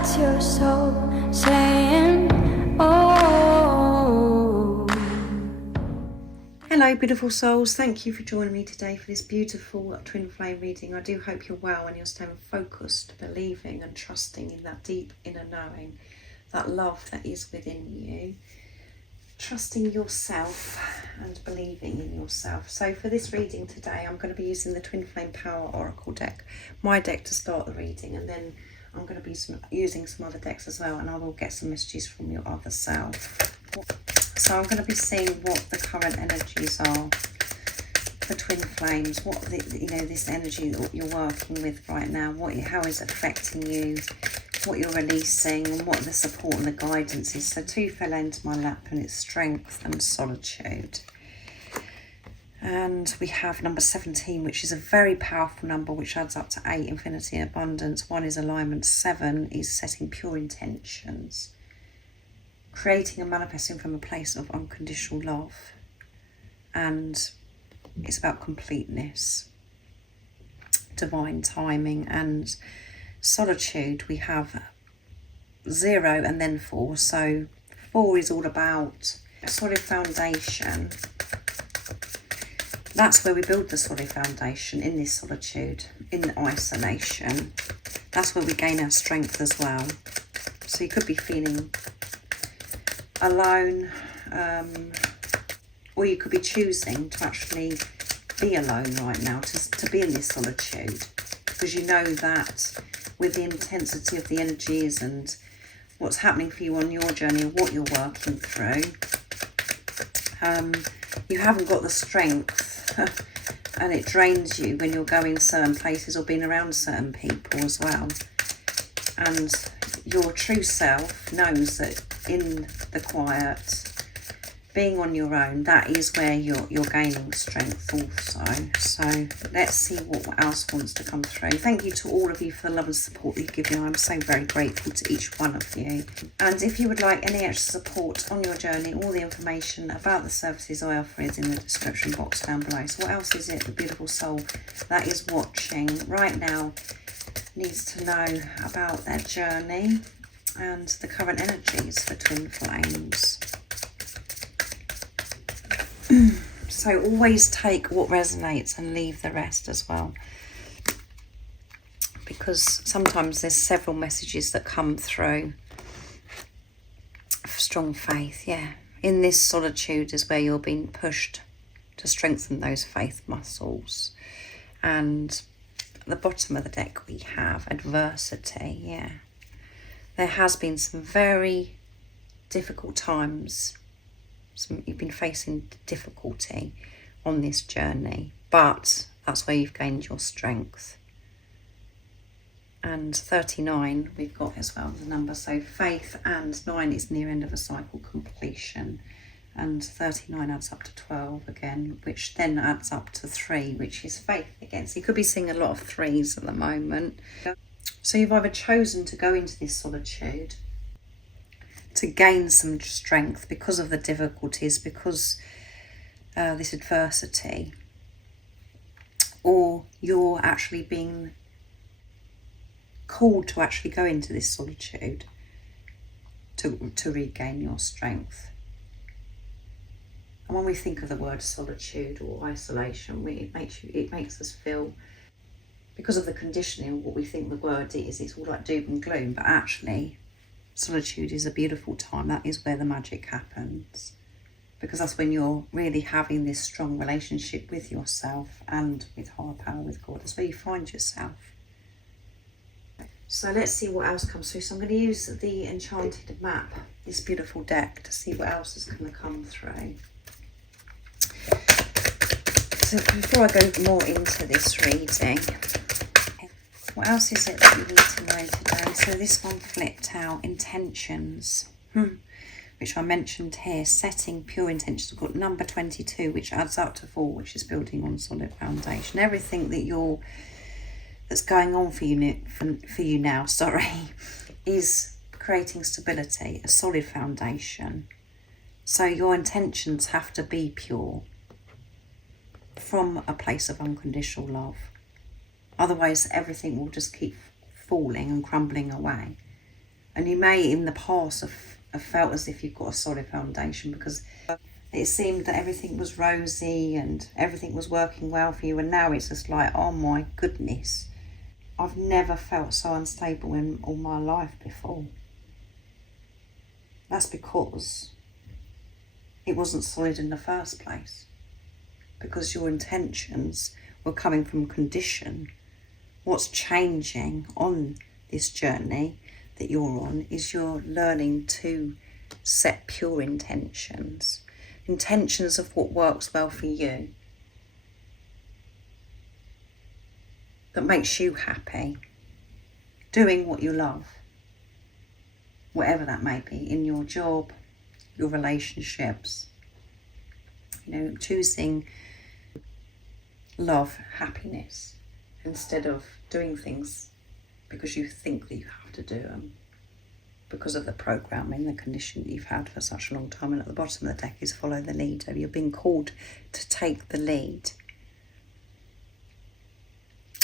That's your soul saying, oh. Hello beautiful souls, thank you for joining me today for this beautiful twin flame reading. I do hope you're well and you're staying focused, believing and trusting in that deep inner knowing, that love that is within you. Trusting yourself and believing in yourself. So for this reading today, I'm going to be using the Twin Flame Power Oracle deck, my deck, to start the reading, and then I'm going to be using some other decks as well, and I will get some messages from your other self. So I'm going to be seeing what the current energies are for twin flames, what this energy that you're working with right now, how is it affecting you, what you're releasing, and what the support and the guidance is. So two fell into my lap, and it's strength and solitude. And we have number 17, which is a very powerful number, which adds up to 8, infinity and abundance. 1 is alignment. 7 is setting pure intentions, creating and manifesting from a place of unconditional love. And it's about completeness, divine timing. And solitude, we have 0 and then 4. So 4 is all about a solid foundation. That's where we build the solid foundation, in this solitude, in the isolation. That's where we gain our strength as well. So you could be feeling alone, or you could be choosing to actually be alone right now, to be in this solitude, because you know that with the intensity of the energies and what's happening for you on your journey, what you're working through, you haven't got the strength and it drains you when you're going certain places or being around certain people as well. And your true self knows that in the quiet, being on your own, that is where you're gaining strength also. So let's see what else wants to come through. Thank you to all of you for the love and support that you give me. I'm so very grateful to each one of you. And if you would like any extra support on your journey, all the information about the services I offer is in the description box down below. So what else is it the beautiful soul that is watching right now needs to know about their journey and the current energies for twin flames? So always take what resonates and leave the rest as well, because sometimes there's several messages that come through. Strong faith, yeah. In this solitude is where you're being pushed to strengthen those faith muscles. And at the bottom of the deck we have adversity, yeah. There has been some very difficult times. You've been facing difficulty on this journey, but that's where you've gained your strength. And 39 we've got as well, the number. So faith, and 9 is near end of a cycle completion. And 39 adds up to 12 again, which then adds up to 3, which is faith again. So you could be seeing a lot of 3s at the moment. So you've either chosen to go into this solitude to gain some strength because of the difficulties, because this adversity, or you're actually being called to actually go into this solitude to regain your strength. And when we think of the word solitude or isolation, it makes us feel, because of the conditioning, what we think the word is, it's all like doom and gloom, but actually solitude is a beautiful time. That is where the magic happens, because that's when you're really having this strong relationship with yourself and with higher power, with God. That's where you find yourself. So let's see what else comes through. So I'm going to use the Enchanted Map, this beautiful deck, to see what else is going to come through. So before I go more into this reading, what else is it that you need to know today? So this one flipped out, intentions, which I mentioned here, setting pure intentions. We've got number 22, which adds up to 4, which is building on solid foundation. Everything that's going on for you now, is creating stability, a solid foundation. So your intentions have to be pure, from a place of unconditional love. Otherwise, everything will just keep falling and crumbling away. And you may in the past have felt as if you've got a solid foundation, because it seemed that everything was rosy and everything was working well for you, and now it's just like, oh my goodness, I've never felt so unstable in all my life before. That's because it wasn't solid in the first place, because your intentions were coming from condition. What's changing on this journey that you're on is you're learning to set pure intentions of what works well for you, that makes you happy, doing what you love, whatever that may be, in your job, your relationships, choosing love, happiness, instead of doing things because you think that you have to do them, because of the programming, the condition that you've had for such a long time. And at the bottom of the deck is follow the leader. You're being called to take the lead.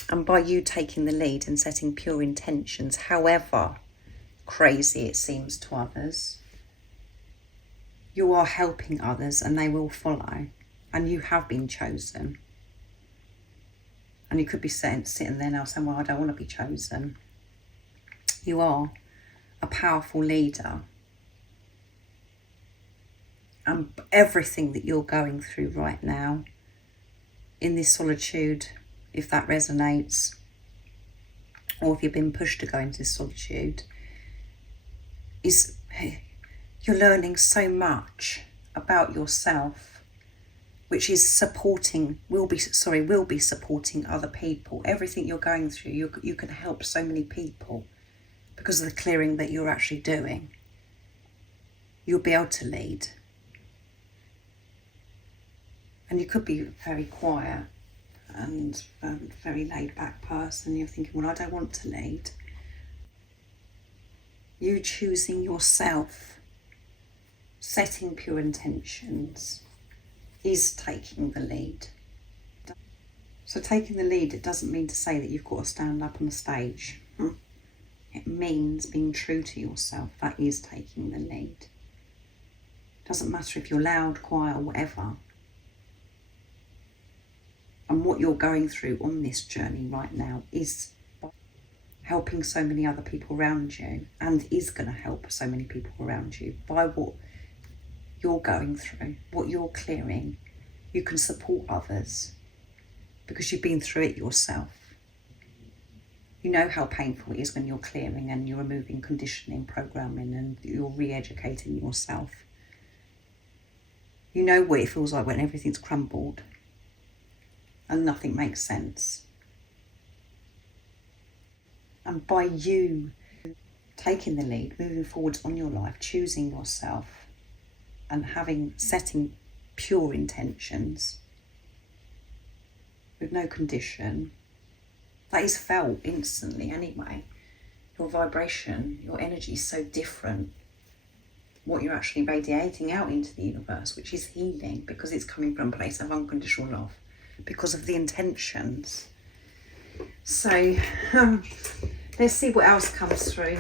And by you taking the lead and setting pure intentions, however crazy it seems to others, you are helping others and they will follow. And you have been chosen. And you could be sitting there now saying, well, I don't want to be chosen. You are a powerful leader. And everything that you're going through right now, in this solitude, if that resonates, or if you've been pushed to go into this solitude, is you're learning so much about yourself, which is will be supporting other people. Everything you're going through, you can help so many people because of the clearing that you're actually doing. You'll be able to lead. And you could be very quiet and a very laid back person. You're thinking, well, I don't want to lead. You choosing yourself, setting pure intentions, is taking the lead. So taking the lead, it doesn't mean to say that you've got to stand up on the stage. It means being true to yourself. That is taking the lead. Doesn't matter if you're loud, quiet, or whatever. And what you're going through on this journey right now is helping so many other people around you, and is going to help so many people around you by what you're going through, what you're clearing. You can support others because you've been through it yourself. You know how painful it is when you're clearing and you're removing conditioning, programming, and you're re-educating yourself. You know what it feels like when everything's crumbled and nothing makes sense. And by you taking the lead, moving forwards on your life, choosing yourself, and setting pure intentions with no condition, that is felt instantly anyway. Your vibration, your energy is so different. What you're actually radiating out into the universe, which is healing, because it's coming from a place of unconditional love, because of the intentions. So let's see what else comes through.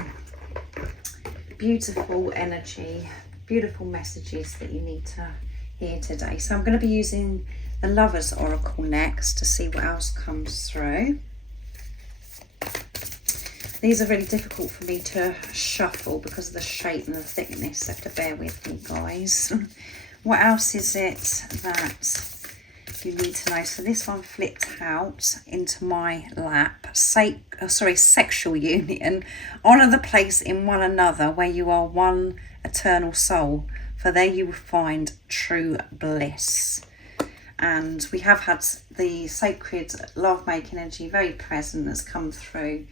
Beautiful energy, beautiful messages that you need to hear today. So I'm going to be using the Lovers Oracle next to see what else comes through. These are really difficult for me to shuffle because of the shape and the thickness, so you have to bear with me, guys. What else is it that you need to know? So this one flipped out into my lap. Sexual union. Honour the place in one another where you are one eternal soul, for there you will find true bliss. And we have had the sacred love-making energy very present, that's come through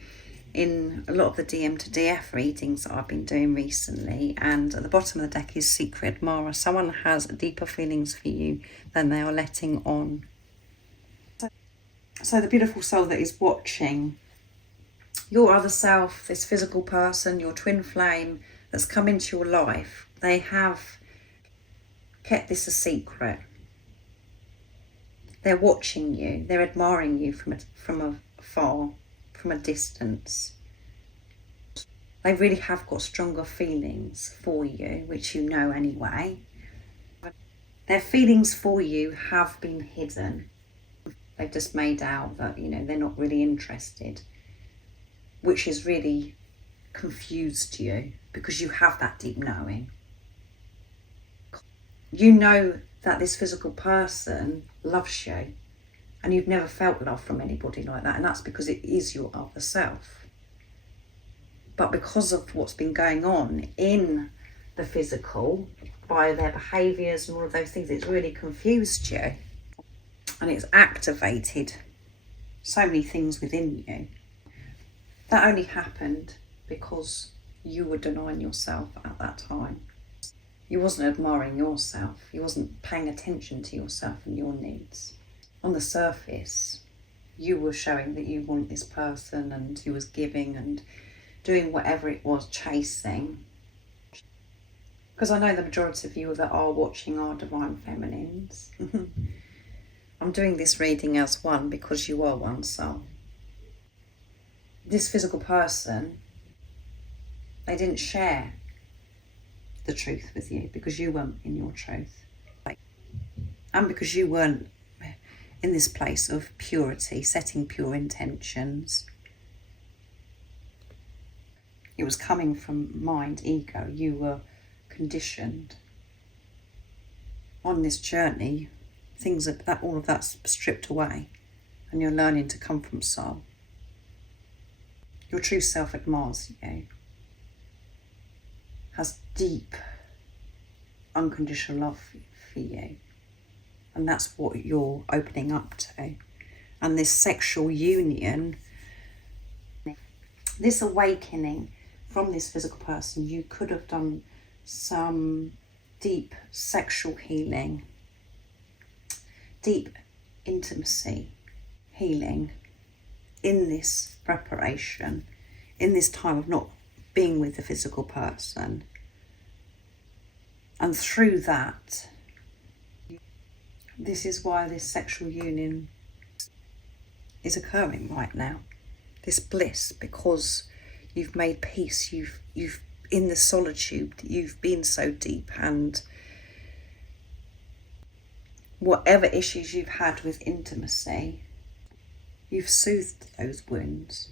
in a lot of the DM to DF readings that I've been doing recently. And at the bottom of the deck is Secret Admirer. Someone has deeper feelings for you than they are letting on. So the beautiful soul that is watching, your other self, this physical person, your twin flame that's come into your life, they have kept this a secret. They're watching you. They're admiring you from afar, from a distance. They really have got stronger feelings for you, which you know anyway. Their feelings for you have been hidden. They've just made out that, you know, they're not really interested, which has really confused you because you have that deep knowing. You know that this physical person loves you, and you've never felt love from anybody like that, and that's because it is your other self. But because of what's been going on in the physical, by their behaviours and all of those things, it's really confused you. And it's activated so many things within you. That only happened because you were denying yourself at that time. You wasn't admiring yourself. You wasn't paying attention to yourself and your needs. On the surface, you were showing that you want this person, and you was giving and doing whatever it was, chasing. Because I know the majority of you that are watching are divine feminines. I'm doing this reading as one because you are one soul. This physical person, they didn't share the truth with you because you weren't in your truth. And because you weren't in this place of purity, setting pure intentions. It was coming from mind, ego. You were conditioned. On this journey, things that all of that's stripped away, and you're learning to come from soul. Your true self admires you, has deep, unconditional love for you, and that's what you're opening up to. And this sexual union, this awakening from this physical person, you could have done some deep sexual healing, deep intimacy healing in this preparation, in this time of not being with the physical person. And through that, this is why this sexual union is occurring right now. This bliss, because you've made peace, you've in the solitude, you've been so deep, and whatever issues you've had with intimacy, you've soothed those wounds.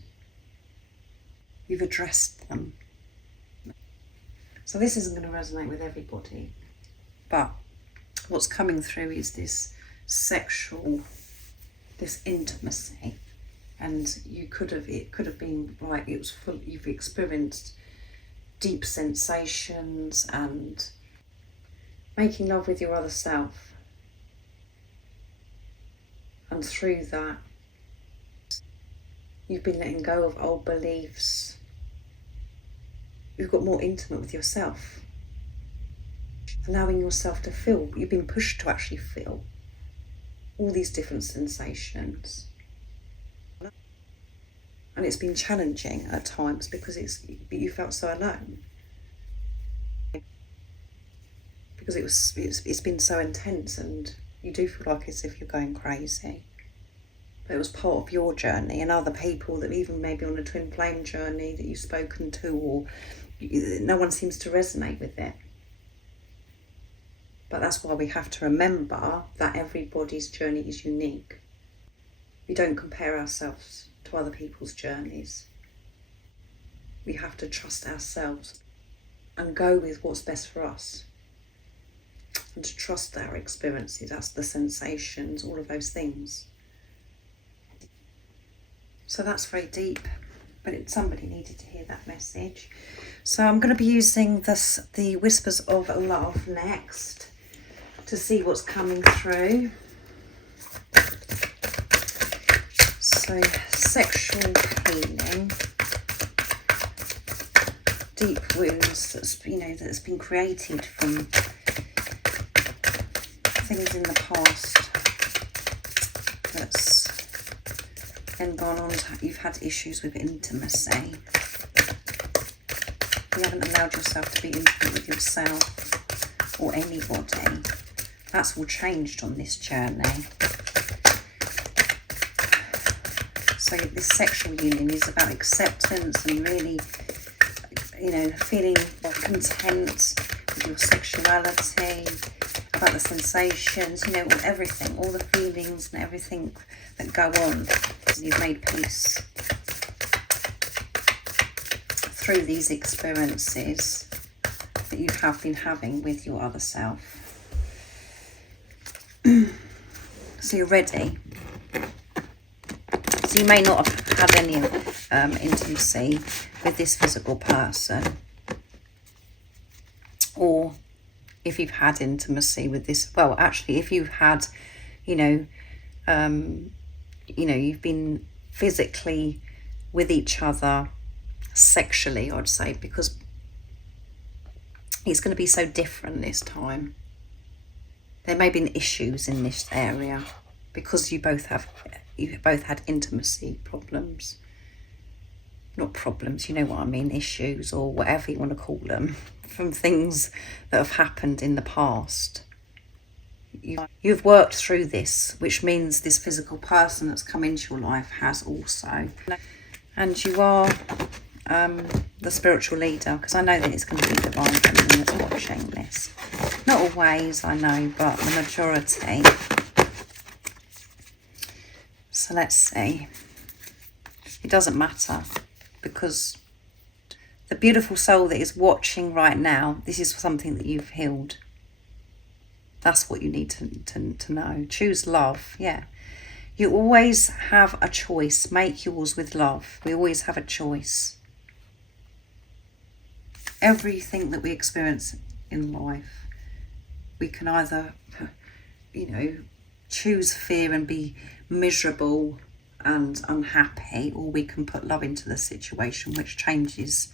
You've addressed them. So this isn't going to resonate with everybody, but what's coming through is this sexual, this intimacy. And it could have been like it was full, you've experienced deep sensations and making love with your other self. And through that, you've been letting go of old beliefs. You've got more intimate with yourself. Allowing yourself to feel. You've been pushed to actually feel all these different sensations. And it's been challenging at times because you felt so alone. Because it's been so intense, and you do feel like as if you're going crazy. But it was part of your journey, and other people that even maybe on a twin flame journey that you've spoken to, or no one seems to resonate with it. But that's why we have to remember that everybody's journey is unique. We don't compare ourselves to other people's journeys. We have to trust ourselves and go with what's best for us, and to trust our experiences, that's the sensations, all of those things. So that's very deep, but somebody needed to hear that message. So I'm going to be using the Whispers of Love next to see what's coming through. So sexual healing, deep wounds that's been created from things in the past that's then gone on. You've had issues with intimacy. You haven't allowed yourself to be intimate with yourself or anybody. That's all changed on this journey. So this sexual union is about acceptance and really feeling content with your sexuality, about the sensations, everything, all the feelings and everything that go on. You've made peace through these experiences that you have been having with your other self. So you're ready. So you may not have had any intimacy with this physical person, or if you've had intimacy with this, well, actually, if you've had, you've been physically with each other sexually, I'd say, because it's going to be so different this time. There may have been issues in this area because you both had intimacy problems. Not problems, you know what I mean, issues, or whatever you want to call them, from things that have happened in the past. You've worked through this, which means this physical person that's come into your life has also. And you are the spiritual leader, because I know that it's going to be divine feminine that's watching this. Not always, I know, but the majority. So let's see. It doesn't matter, because the beautiful soul that is watching right now, this is something that you've healed. That's what you need to know. Choose love, yeah. You always have a choice. Make yours with love. We always have a choice. Everything that we experience in life, we can either, choose fear and be miserable and unhappy, or we can put love into the situation, which changes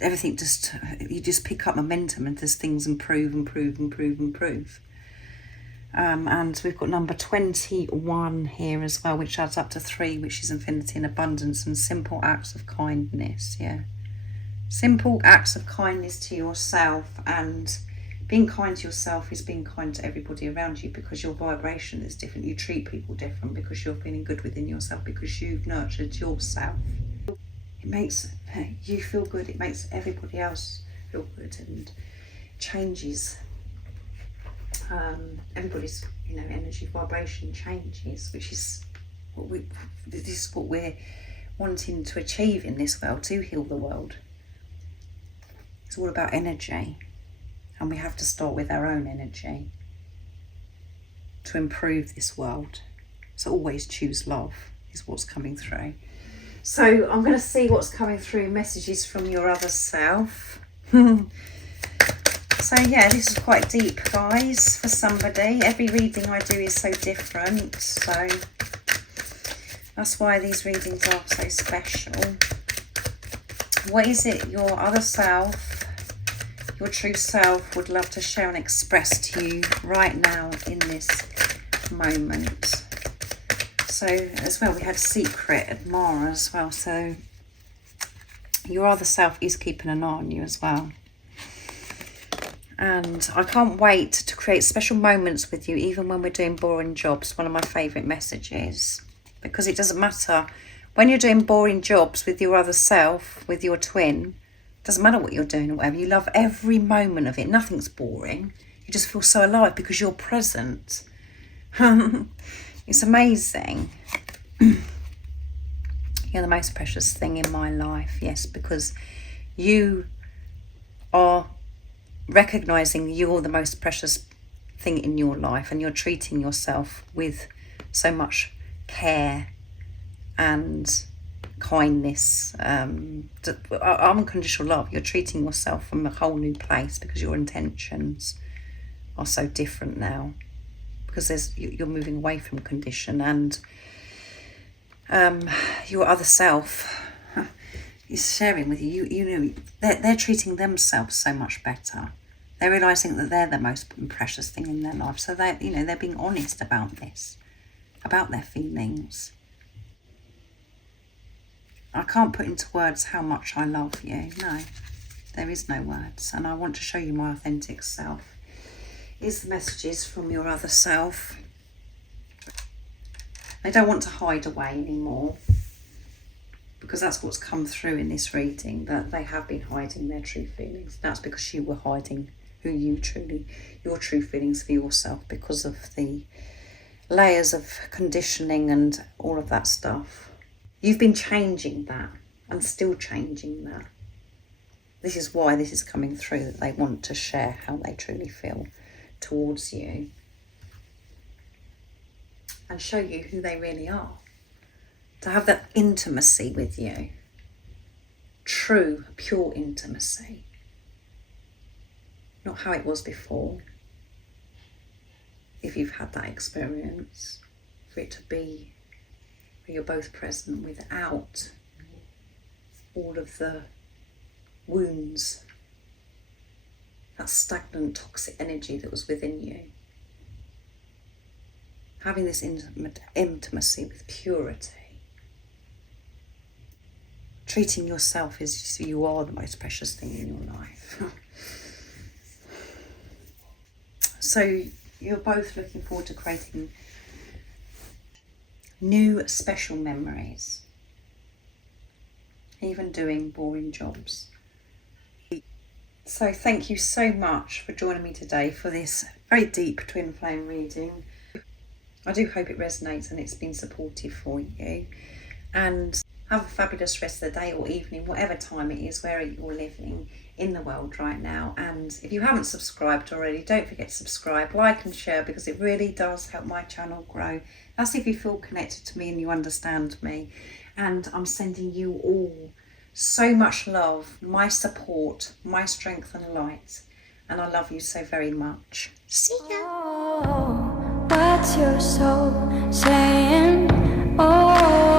everything. You just pick up momentum and as things improve. And we've got number 21 here as well, which adds up to 3, which is infinity and abundance and simple acts of kindness. Yeah, simple acts of kindness to yourself, and being kind to yourself is being kind to everybody around you, because your vibration is different. You treat people different because you're feeling good within yourself, because you've nurtured yourself. It makes you feel good. It makes everybody else feel good, and changes everybody's energy vibration changes, which is this is what we're wanting to achieve in this world, to heal the world. It's all about energy. And we have to start with our own energy to improve this world. So always choose love is what's coming through. So I'm going to see what's coming through. Messages from your other self. So yeah, this is quite deep, guys, for somebody. Every reading I do is so different. So that's why these readings are so special. What is it your other self, your true self, would love to share and express to you right now in this moment? So as well, we had secret admirer as well. So your other self is keeping an eye on you as well. And I can't wait to create special moments with you, even when we're doing boring jobs. One of my favourite messages, because it doesn't matter when you're doing boring jobs with your other self, with your twin. Doesn't matter what you're doing or whatever, you love every moment of it. Nothing's boring. You just feel so alive because you're present. It's amazing. You're the most precious thing in my life, yes, because you are recognizing you're the most precious thing in your life, and you're treating yourself with so much care and kindness, unconditional love. You're treating yourself from a whole new place, because your intentions are so different now, because you're moving away from condition, and your other self is sharing with you. They're treating themselves so much better. They're realizing that they're the most precious thing in their life, so they're being honest about this, about their feelings. I can't put into words how much I love you. No, there is no words. And I want to show you my authentic self. Here's the messages from your other self. They don't want to hide away anymore, because that's what's come through in this reading, that they have been hiding their true feelings. That's because you were hiding who your true feelings for yourself, because of the layers of conditioning and all of that stuff. You've been changing that and still changing that. This is why this is coming through, that they want to share how they truly feel towards you and show you who they really are. To have that intimacy with you. True, pure intimacy. Not how it was before. If you've had that experience, for it to be where you're both present without all of the wounds, that stagnant toxic energy that was within you. Having this intimacy with purity. Treating yourself as you are the most precious thing in your life. So you're both looking forward to creating new special memories. Even doing boring jobs. So thank you so much for joining me today for this very deep twin flame reading. I do hope it resonates and it's been supportive for you. And have a fabulous rest of the day or evening, whatever time it is, where you're living in the world right now. And if you haven't subscribed already, don't forget to subscribe, like and share, because it really does help my channel grow. That's if you feel connected to me and you understand me. And I'm sending you all so much love, my support, my strength and light. And I love you so very much. See ya. Oh, what's your soul saying? Oh.